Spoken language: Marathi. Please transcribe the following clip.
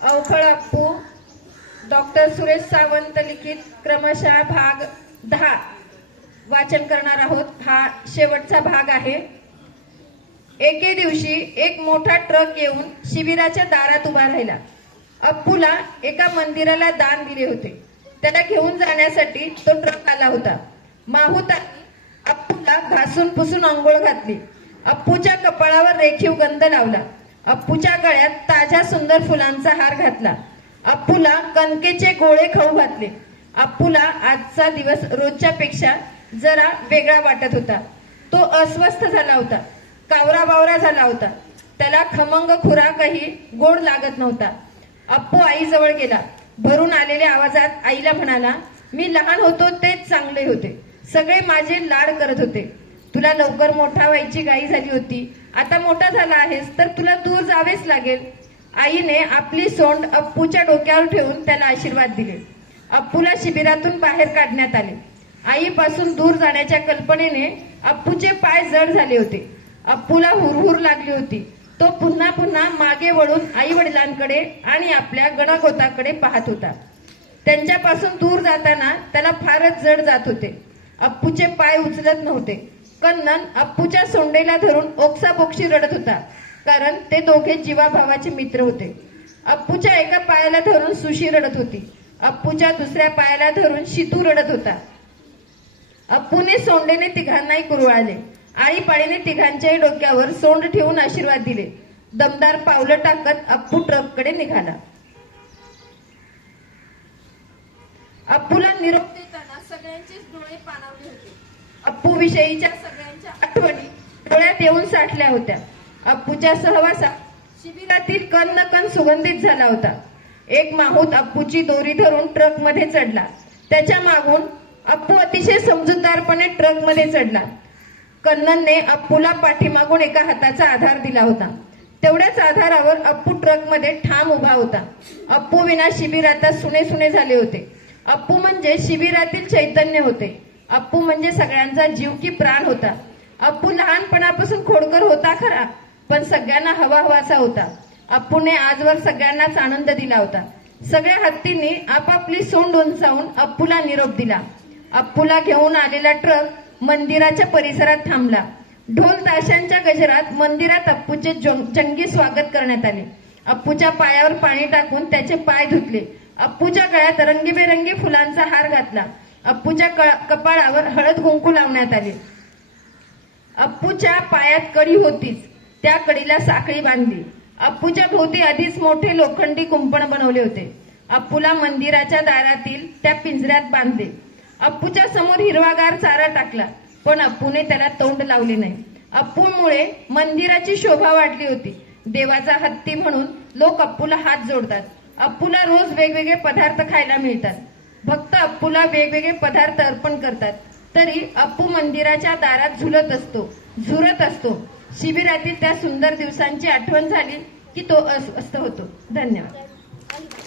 अवखळ अप्पू डॉक्टर सुरेश सावंत लिखित क्रमशः भाग 10 वाचन करणार आहोत। हा शेवटचा भाग आहे। एके दिवशी एक मोठा ट्रक येऊन शिबिराच्या दारात उभा राहिला। अप्पूला एका मंदिराला दान दिले होते, त्याला घेऊन जाण्यासाठी तो ट्रक आला होता। माहुतांनी अप्पूला घासून पुसून अंघोळ घातली। अप्पूच्या कपाळावर रेखीव गंध लावला। अप्पूच्या गळ्यात ताज्या सुंदर फुलांचा हार घातला। अप्पूला कणकेचे गोळे खाऊ घातले। अप्पूला आजचा दिवस रोजच्या पेक्षा जरा वेगळा वाटत होता। तो अस्वस्थ झाला होता, कावरा बावरा झाला होता। त्याला खमंग खुराकही गोड लागत नव्हता। अप्पू आईजवळ गेला। भरून आलेल्या आवाजात आईला म्हणाला, मी लहान होतो तेच चांगले होते, सगळे माझे लाड करत होते। तुला लवकर मोठा व्हायची घाई झाली होती, आता मोठा झाला आहेस तर तुला दूर जावेच लागेल। आईने आपली सोंड अप्पूच्या डोक्यावर ठेवून त्याला आशीर्वाद दिले। अप्पूला शिबिरातून बाहेर काढण्यात आले। आईपासून दूर जाण्याच्या कल्पनेने अप्पूचे पाय जड झाले होते। अप्पूला हुरहुर लागली होती। तो पुन्हा पुन्हा मागे वळून आई वडिलांकडे आणि आपल्या गणगोताकडे पाहत होता। त्यांच्यापासून दूर जाताना त्याला फारच जड जात होते। अप्पूचे पाय उचलत नव्हते। कन्नन अप्पूच्या सोंडेला धरून ओक्साबोक्शी रडत होता, कारण ते दोघे जीवाभावाचे मित्र होते। अप्पूच्या एका पायाला धरून सुशी रडत होती। अप्पूच्या दुसऱ्या पायाला धरून शितू रडत होता। अप्पूने सोंडेने तिघांनाही कुरवाळले। आळीपाळीने तिघांच्याही डोक्यावर सोंड ठेवून आशीर्वाद दिले। दमदार पावलं टाकत अप्पू ट्रककडे निघाला। अप्पूला निरोप देताना सगळ्यांचेच डोळे पाणावले होते। अप्पू विषयीच्या सगळ्यांच्या आठवणी डोळ्यात येऊन साठल्या होत्या। अप्पूच्या सहवासात शिबिरातील कण न कण सुगंधित झाला होता। एक माहूत अप्पूची दोरी धरून ट्रक मध्ये चढला। त्याच्या मागून अप्पू अतिशय समजूतदारपणे ट्रक मध्ये चढला। कन्ननने अप्पूला पाठीमागून एका हाताचा आधार दिला होता। तेवढ्याच आधारावर अप्पू ट्रक मध्ये ठाम उभा होता। अप्पू विना शिबिर आता सुने सुने झाले होते। अप्पू म्हणजे शिबिरातील चैतन्य होते। अप्पू म्हणजे सगळ्यांचा जीव की प्राण होता। अप्पू लहानपणापासून खोडकर होता खरा, पण सगळ्यांना हवा हवासा होता। अप्पूने आजवर सगळ्यांनाच आनंद दिला होता। सगळ्या हत्तींनी आपापली सोंड उंचावून अप्पूला निरोप दिला। अप्पूला घेऊन आलेला ट्रक मंदिराच्या परिसरात थांबला। ढोल ताशांच्या गजरात मंदिरात अप्पूचे जंगी स्वागत करण्यात आले। अप्पूच्या पायावर पाणी टाकून त्याचे पाय धुतले। अप्पूच्या गळ्यात रंगीबेरंगी फुलांचा हार घातला। अप्पूच्या कपाळावर हळद कुंकू लावण्यात आले। अप्पूच्या पायात कडी होतीच, त्या कडीला साखळी बांधली। अप्पूच्या भोवती आधीच मोठे लोखंडी कुंपण बनवले होते। अप्पूला मंदिराच्या दारातील त्या पिंजऱ्यात बांधले। अप्पूच्या समोर हिरवागार चारा टाकला, पण अप्पूने त्याला तोंड लावले नाही। अप्पूमुळे मंदिराची शोभा वाढली होती। देवाचा हत्ती म्हणून लोक अप्पूला हात जोडतात। अप्पूला रोज वेगवेगळे पदार्थ खायला मिळतात। भक्त अप्पूला वेगवेगळे पदार्थ अर्पण करतात, तरी अप्पू मंदिराच्या दारात झुलत असतो, झुरत असतो। शिबिरातील त्या सुंदर दिवसांची आठवण झाली की तो अस्वस्थ होतो। धन्यवाद।